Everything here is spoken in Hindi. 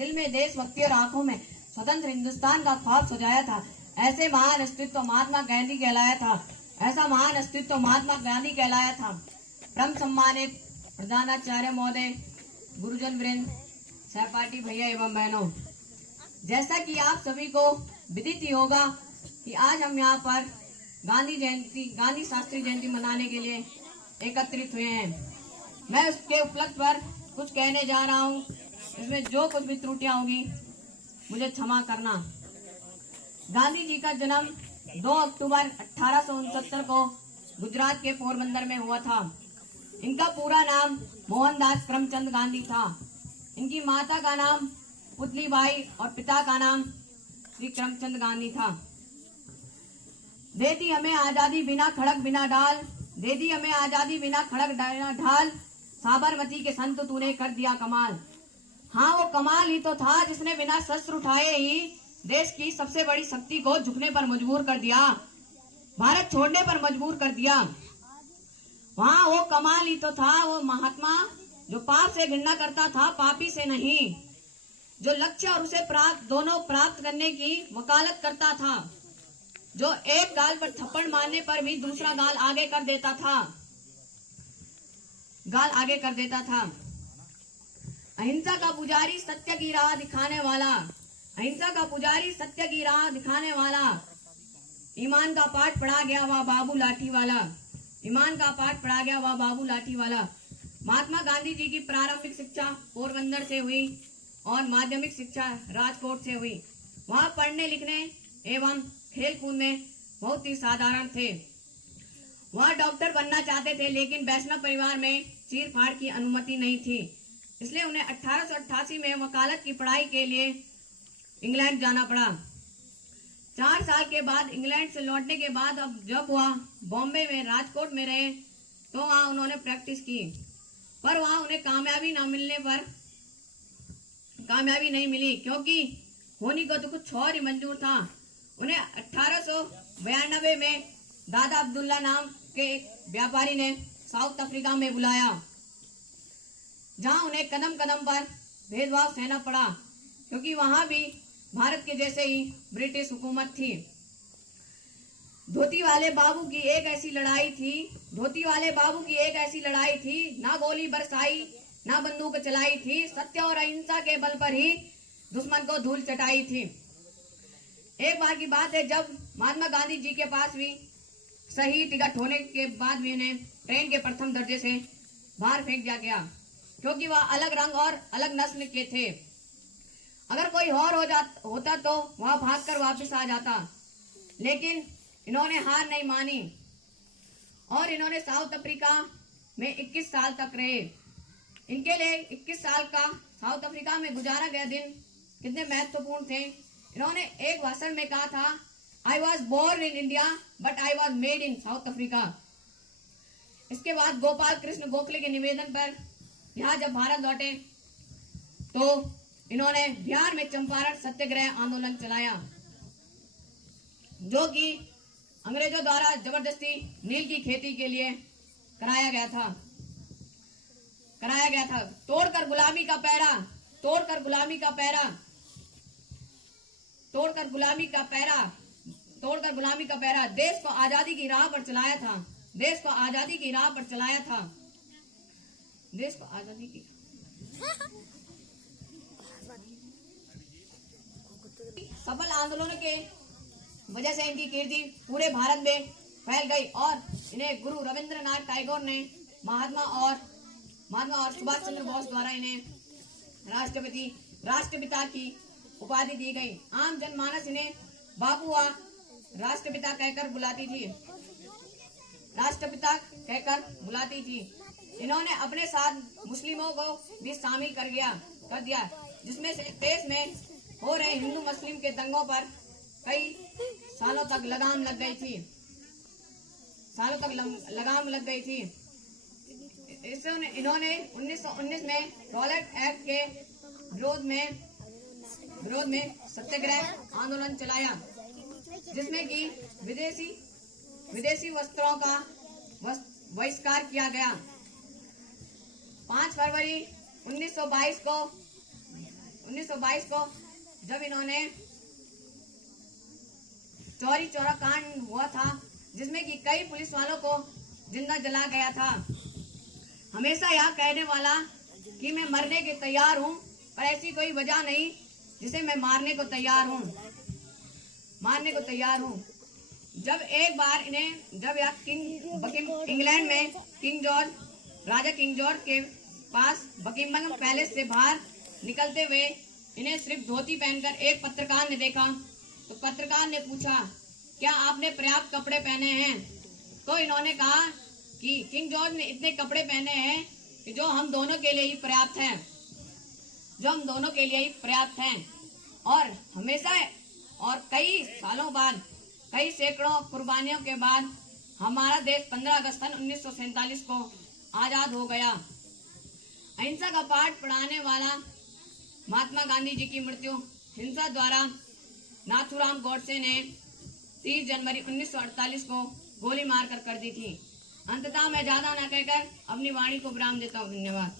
दिल में देशभक्ति और आंखों में स्वतंत्र हिंदुस्तान का ख्वाब सजाया था। ऐसे महान अस्तित्व महात्मा गांधी कहलाया था। ऐसा महान अस्तित्व महात्मा गांधी कहलाया था। परम सम्मानित प्रधानाचार्य महोदय, गुरुजन वृंद, सहपाठी भैया एवं बहनों, जैसा कि आप सभी को विदित ही होगा कि आज हम यहाँ पर गांधी शास्त्री जयंती मनाने के लिए एकत्रित हुए हैं। मैं उसके उपलक्ष्य पर कुछ कहने जा रहा हूँ। इसमें जो कुछ भी त्रुटियां होगी मुझे क्षमा करना। गांधी जी का जन्म 2 अक्टूबर 1869 को गुजरात के पोरबंदर में हुआ था। इनका पूरा नाम मोहनदास करमचंद गांधी था। इनकी माता का नाम पुतलीबाई और पिता का नाम श्री करमचंद गांधी था। दे दी हमें आजादी बिना खड़क बिना ढाल, दे दी हमें आजादी बिना खड़क बिना ढाल, साबरमती के संत तूने कर दिया कमाल। हाँ, वो कमाल ही तो था जिसने बिना शस्त्र उठाए ही देश की सबसे बड़ी शक्ति को झुकने पर मजबूर कर दिया, भारत छोड़ने पर मजबूर कर दिया। वहाँ वो कमाल ही तो था, वो महात्मा जो पाप से घृणा करता था, पापी से नहीं, जो लक्ष्य और उसे दोनों प्राप्त करने की वकालत करता था, जो एक गाल पर थप्पड़ मारने पर भी दूसरा गाल आगे कर देता था, अहिंसा का पुजारी सत्य की राह दिखाने वाला, अहिंसा का पुजारी सत्य की राह दिखाने वाला, ईमान का पाठ पढ़ा गया वह बाबू लाठी वाला, ईमान का पाठ पढ़ा गया वह बाबू लाठी वाला। महात्मा गांधी जी की प्रारंभिक शिक्षा पोरबंदर से हुई और माध्यमिक शिक्षा राजकोट से हुई। वहाँ पढ़ने लिखने एवं खेल कूद में बहुत ही साधारण थे। वह डॉक्टर बनना चाहते थे, लेकिन वैष्णव परिवार में चीर फाड़ की अनुमति नहीं थी, इसलिए उन्हें 1888 में वकालत की पढ़ाई के लिए इंग्लैंड जाना पड़ा। 4 साल के बाद इंग्लैंड से लौटने के बाद अब जब वह बॉम्बे में राजकोट में रहे तो वहाँ उन्होंने प्रैक्टिस की, पर वहाँ उन्हें कामयाबी नहीं मिली, क्योंकि होनी को तो कुछ और ही मंजूर था। उन्हें 1892 में दादा अब्दुल्ला नाम के एक व्यापारी ने साउथ अफ्रीका में बुलाया, जहां उन्हें कदम कदम पर भेदभाव सहना पड़ा, क्योंकि वहां भी भारत के जैसे ही ब्रिटिश हुकूमत थी। धोती वाले बाबू की एक ऐसी लड़ाई थी, ना गोली बरसाई ना बंदूक चलाई थी, सत्य और अहिंसा के बल पर ही दुश्मन को धूल चटाई थी। एक बार की बात है, जब महात्मा गांधी जी के पास भी सही टिकट होने के बाद भी उन्हें ट्रेन के प्रथम दर्जे से बाहर फेंक दिया गया, क्योंकि वह अलग रंग और अलग नस्ल के थे। अगर कोई और होता तो वह भागकर वापस आ जाता, लेकिन इन्होंने हार नहीं मानी और इन्होंने साउथ अफ्रीका में 21 साल तक रहे। इनके लिए 21 साल का साउथ अफ्रीका में गुजारा गया दिन कितने महत्वपूर्ण थे। इन्होंने एक भाषण में कहा था, I was born in India but I was made in South Africa. इसके बाद गोपाल कृष्ण गोखले के निवेदन पर यहाँ जब भारत लौटे तो इन्होंने बिहार में चंपारण सत्याग्रह आंदोलन चलाया, जो कि अंग्रेजों द्वारा जबरदस्ती नील की खेती के लिए कराया गया था। तोड़कर गुलामी का पैरा देश को आजादी की राह पर चलाया था। सफल आंदोलनों के वजह से इनकी कीर्ति पूरे भारत में फैल गई और इन्हें गुरु रविंद्रनाथ टैगोर ने महात्मा और सुभाष चंद्र बोस द्वारा इन्हें राष्ट्रपिता की उपाधि दी गई। आम जनमानस इन्हें बाबू व राष्ट्रपिता कहकर बुलाती थी। इन्होंने अपने साथ मुस्लिमों को भी शामिल कर दिया, जिसमें से देश में हो रहे हिंदू मुस्लिम के दंगों पर कई सालों तक लगाम लग गई थी। इन्होंने 1919 में रॉलेट एक्ट के विरोध में सत्याग्रह आंदोलन चलाया, जिसमें कि विदेशी वस्त्रों का बहिष्कार किया गया। 5 फरवरी 1922 1922 को जब इन्होंने चौरी चौरा कांड हुआ था, जिसमें कि कई पुलिस वालों को जिंदा जला गया था। हमेशा यह कहने वाला कि मैं मरने के तैयार हूँ, पर ऐसी कोई वजह नहीं जिसे मैं मारने को तैयार हूँ। जब एक बार जब यह इंग्लैंड में राजा किंग जॉर्ज के पास बकिंगम पैलेस से बाहर निकलते हुए इन्हें सिर्फ धोती पहनकर एक पत्रकार ने देखा। तो पत्रकार ने पूछा, क्या आपने पर्याप्त कपड़े पहने हैं? तो इन्होंने कहा कि किंग जॉर्ज ने इतने कपड़े पहने हैं कि जो हम दोनों के लिए ही पर्याप्त हैं। और हमेशा और कई सालों बाद, कई सैकड़ों कुर्बानियों के बाद हमारा देश 15 अगस्त 1947 को आजाद हो गया। अहिंसा का पाठ पढ़ाने वाला महात्मा गांधी जी की मृत्यु हिंसा द्वारा नाथूराम गोडसे ने 30 जनवरी 1948 को गोली मारकर कर दी थी। अंततः मैं ज्यादा न कहकर अपनी वाणी को विराम देता हूँ। धन्यवाद।